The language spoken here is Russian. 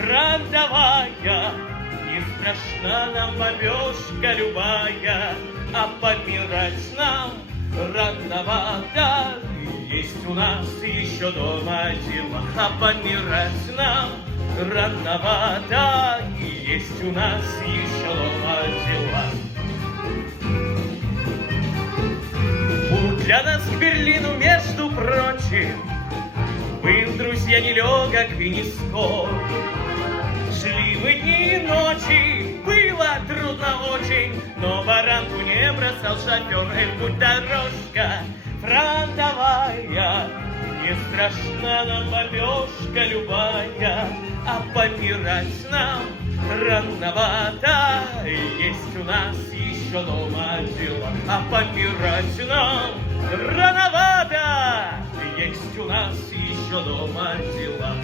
фронтовая. Не страшна нам бомбежка любая, а помирать нам рановато. Есть у нас еще дома дела, а помирать нам рановато. Есть у нас еще дома дела. Путь для нас к Берлину, между прочим, был, друзья, нелегок и не скор. Шли мы дни и ночи, было трудно очень, но баранку не бросал шофер. Путь дорожка фронтовая, не страшна нам бомбежка любая, а помирать нам рановато. Есть у нас еще дома дела, а помирать нам рановато. Есть у нас еще дома дела.